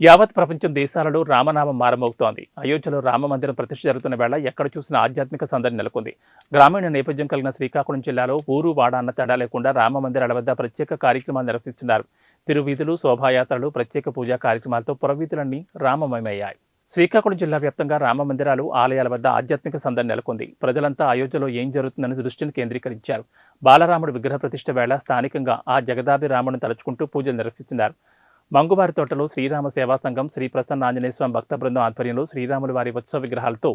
యావత్ ప్రపంచం దేశాలలో రామనామం మారమవుతోంది. అయోధ్యలో రామ మందిరం ప్రతిష్ఠ జరుగుతున్న వేళ ఎక్కడ చూసినా ఆధ్యాత్మిక సందడి నెలకొంది. గ్రామీణ నేపథ్యం కలిగిన శ్రీకాకుళం జిల్లాలో ఊరు వాడ అన్న తేడా లేకుండా రామ మందిరాల వద్ద ప్రత్యేక కార్యక్రమాలు నిర్వహిస్తున్నారు. తిరువీధులు శోభాయాత్రలు ప్రత్యేక పూజా కార్యక్రమాలతో పురవీధులన్నీ రామమయమయ్యాయి. శ్రీకాకుళం జిల్లా వ్యాప్తంగా రామ మందిరాలు ఆలయాల వద్ద ఆధ్యాత్మిక సందడి నెలకొంది. ప్రజలంతా అయోధ్యలో ఏం జరుగుతుందని దృష్టిని కేంద్రీకరించారు. బాలరాముడు విగ్రహ ప్రతిష్ఠ వేళ స్థానికంగా ఆ జగదాభి రాముడిని తలుచుకుంటూ పూజలు నిర్వహిస్తున్నారు. మంగువారి తోటలో శ్రీరామ సేవా సంఘం శ్రీ ప్రసన్న ఆంజనేయ స్వామి భక్త బృందం ఆధ్వర్యంలో శ్రీరాములు వారి ఉత్సవ విగ్రహాలతో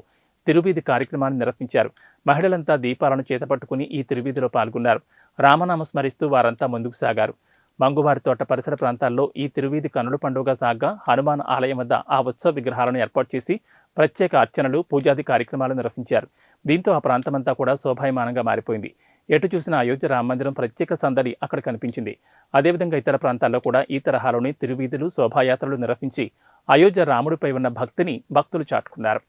తిరువీధి కార్యక్రమాన్ని నిర్వహించారు. మహిళలంతా దీపాలను చేతపట్టుకుని ఈ తిరువీధిలో పాల్గొన్నారు. రామనామ స్మరిస్తూ వారంతా ముందుకు సాగారు. మంగువారి తోట పరిసర ప్రాంతాల్లో ఈ తిరువీధి కనుల పండుగ సాగా హనుమాన్ ఆలయం వద్ద ఆ ఉత్సవ విగ్రహాలను ఏర్పాటు చేసి ప్రత్యేక అర్చనలు పూజాది కార్యక్రమాలు నిర్వహించారు. దీంతో ఆ ప్రాంతమంతా కూడా శోభాయమానంగా మారిపోయింది. ఎటు చూసిన అయోధ్య రామమందిరం ప్రత్యేక సందడి అక్కడ కనిపించింది. అదేవిధంగా ఇతర ప్రాంతాల్లో కూడా ఈ తరహాలోనే తిరువీధులు శోభాయాత్రలు నిర్వహించి అయోధ్య రాముడిపై ఉన్న భక్తిని భక్తులు చాటుకున్నారు.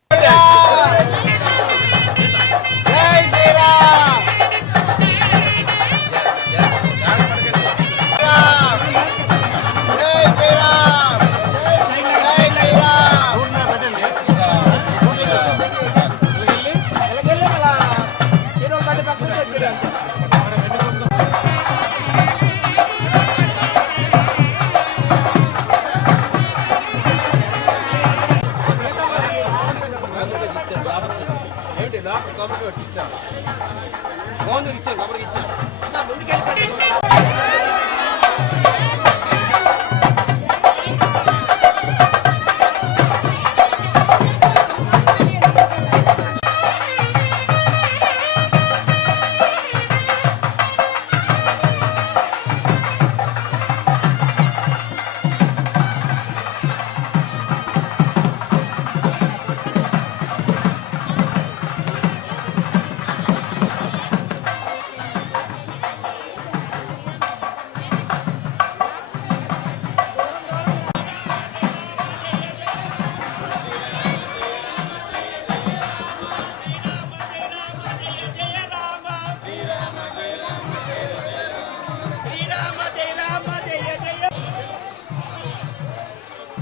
கவர்மெண்ட் வச்சுச்சா கவர்மெண்ட் வச்சு கவர்மெண்ட் வச்சு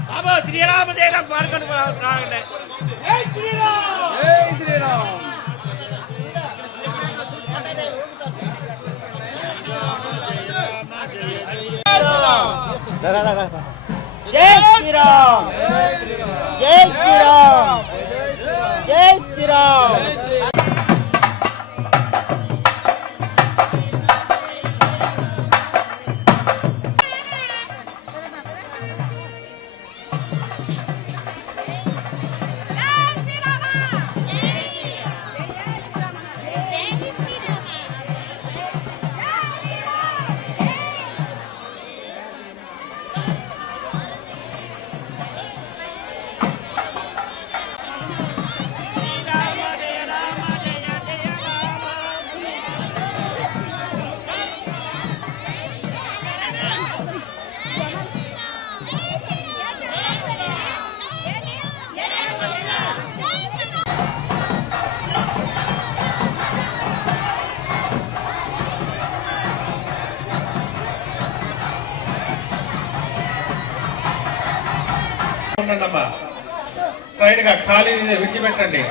బాబా శ్రీరామ జయరాం పాడుకొని రాగలే జై శ్రీరామ్! జై శ్రీరామ్! జై శ్రీరామ్! జై శ్రీరామ్! జై శ్రీరామ్! శ్రీరామ! ఉండండమ్మా స్ట్రైట్గా ఖాళీ విడిచిపెట్టండి.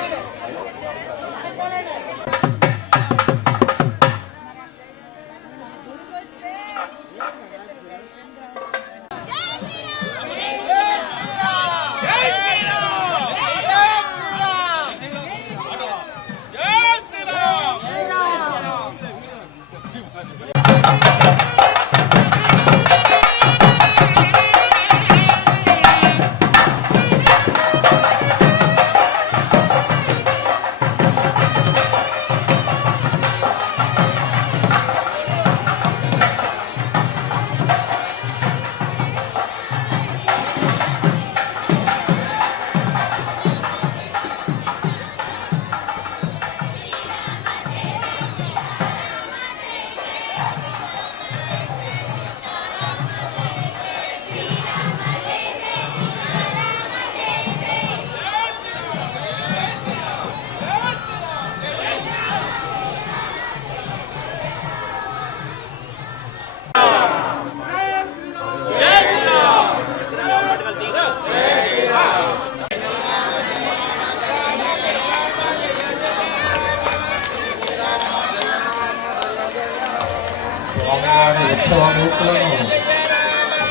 ఉత్సవమూర్తులను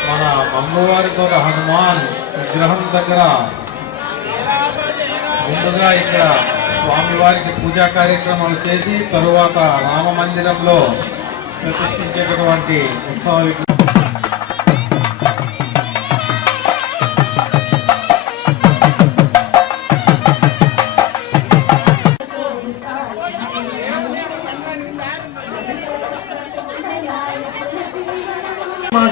మన అమ్మవారి తోట హనుమాన్ విగ్రహం దగ్గర ముందుగా ఇక్కడ స్వామివారికి పూజా కార్యక్రమాలు చేసి తరువాత రామ మందిరంలో ప్రతిష్ఠించేటటువంటి ఉత్సవ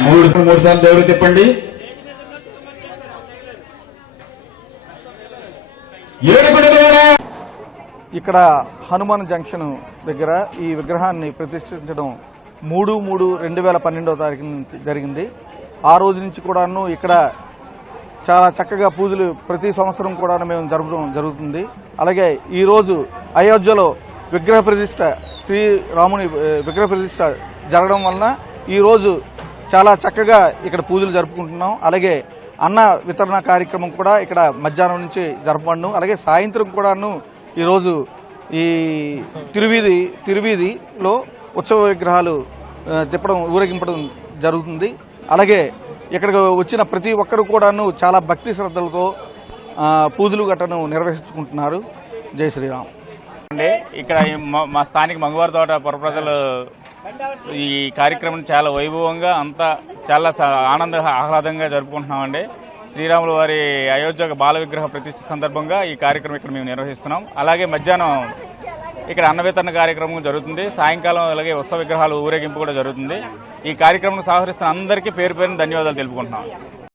మూడు మూడు సార్లు దేవుడు తిప్పండి. ఇక్కడ హనుమాన్ జంక్షన్ దగ్గర ఈ విగ్రహాన్ని ప్రతిష్ఠించడం మూడు మూడు రెండు వేల పన్నెండవ తారీఖు జరిగింది. ఆ రోజు నుంచి కూడాను ఇక్కడ చాలా చక్కగా పూజలు ప్రతి సంవత్సరం కూడా మేము జరపడం జరుగుతుంది. అలాగే ఈరోజు అయోధ్యలో విగ్రహ ప్రతిష్ట శ్రీరాముని విగ్రహ ప్రతిష్ట జరగడం వలన ఈరోజు చాలా చక్కగా ఇక్కడ పూజలు జరుపుకుంటున్నాం. అలాగే అన్న వితరణ కార్యక్రమం కూడా ఇక్కడ మధ్యాహ్నం నుంచి జరపబడను. అలాగే సాయంత్రం కూడాను ఈరోజు ఈ తిరువీధి తిరువీధిలో ఉత్సవ విగ్రహాలు తిప్పడం ఊరేగింపడం జరుగుతుంది. అలాగే ఇక్కడికి వచ్చిన ప్రతి ఒక్కరు కూడాను చాలా భక్తి శ్రద్ధలతో పూజలు గట్టను నిర్వహించుకుంటున్నారు. జై శ్రీరామ్. అండి ఇక్కడ మా- మా స్థానిక మంగవారి తోట పురప్రజలు ఈ కార్యక్రమం చాలా వైభవంగా అంతా చాలా ఆనంద ఆహ్లాదంగా జరుపుకుంటున్నామండి. శ్రీరాముల వారి అయోధ్య బాల విగ్రహ ప్రతిష్ఠ సందర్భంగా ఈ కార్యక్రమం ఇక్కడ మేము నిర్వహిస్తున్నాం. అలాగే మధ్యాహ్నం ఇక్కడ అన్న కార్యక్రమం జరుగుతుంది. సాయంకాలం అలాగే ఉత్సవ విగ్రహాలు ఊరేగింపు కూడా జరుగుతుంది. ఈ కార్యక్రమం సహకరిస్తున్న అందరికీ పేరు పేరున ధన్యవాదాలు తెలుపుకుంటున్నాం.